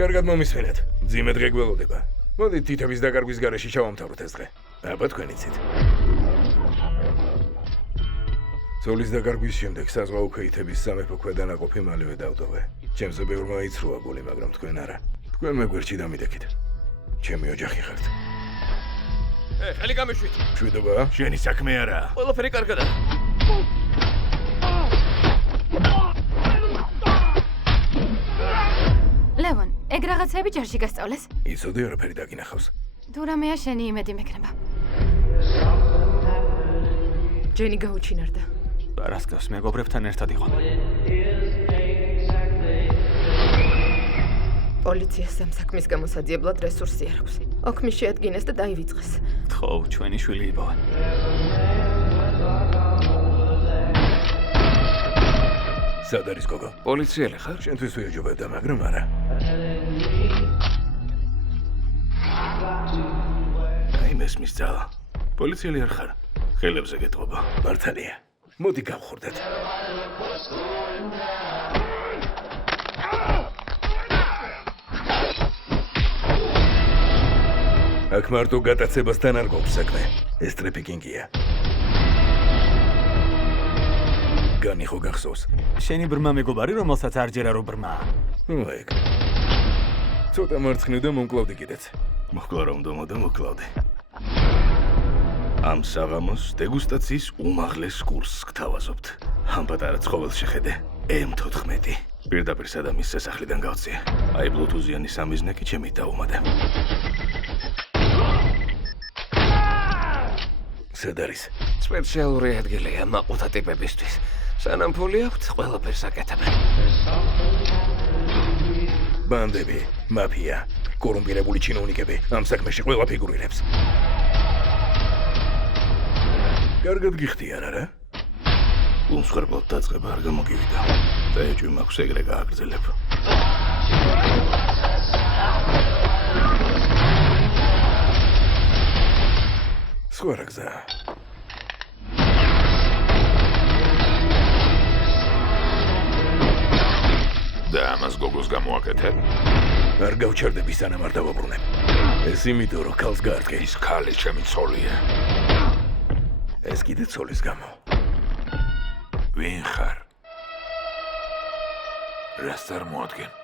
კარგად მომისმენთ. მძიმე დღე გველოდება. მოდით თითების დაკარგვის გარეშე ჩავამთავროთ ეს დღე. აბა თქვენ იცით. ზოლის დაკარგვის შემდეგ საზღვაო ქეითების სამეფო ქვედანაყოფი მალევე დავტოვე. ჩემზე ბევრმა იცრუა გული, მაგრამ თქვენ არა. თქვენ მე გვერდში დამიდექით. ჩემი ოჯახი ხართ. ხელი გამიშვით. მშვიდობა? შენი საქმე არა. ყველაფერი კარგადაა. ლევონ, ეგ რაღაცები ჯარში გასწავლეს? იცოდი არაფერი დაგინახავს. თუ რამეა შენი იმედი მექნება. ჯენი გაუჩინარდა. პარასკევს მეგობრებთან ერთად იყო. პოლიციას ამ საქმის გამოსაძიებლად რესურსი არ აქვს. ოქმი შეადგინეს და დაივიწყეს. თხოვ, ჩვენი შვილი იბოვა. სად არის გოგო? პოლიციელი ხარ? შენთვის ვიაჯობებდა, მაგრამ არა. აი მესმის ძალა. პოლიციელი არ ხარ. ხელებზე გეტყობა. მართალია. მოდი გავხურდეთ. აქ მარტო გატაცებასთან არ გვაქვს საქმე. ეს ტრეფიკინგია. განი ხო გახსოვს? შენი ბრმა მეგობარი, რომელსაც არ ჯერა რო ბრმაა. ეგ. ცოტა მარცხნივ და მომკლავდი კიდეც. მოხკლა რომ და მოკლავდი. ამ საღამოს დეგუსტაციის უმაღლეს კურსს გთავაზობთ. ამ პატარა ცხოველს შეხედე. M14. პირდაპირ სადამის სასახლიდან გავწიე. აი ბლუთუზიანი სამიზნე კი ჩემი დაუმატე. სად არის? სპეციალური ადგილია მაყუთა ტიპებისთვის. სანამ ფული აქვთ, ყველაფერს აკეთებენ. ბანდები, მაფია, კორუმპირებული ჩინოვნიკები, ამ საქმეში ყველა ფიგურირებს. კარგად გიხდიან, არა? უმსხვერპლად დაწყება არ გამოგივიდა. და ეჭვი მაქვს ეგრე გააგრძელებ. სხვა რა გზა? და ამას გოგოს გამოაკეთებ? არ გავჩერდები სანამ არ დავაბრუნებ. ეს იმიტომ რომ ქალს გაარდგე. ის ქალი ჩემი ცოლია. ეს კიდე ცოლის გამო. ვინ ხარ? რას წარმოადგენ?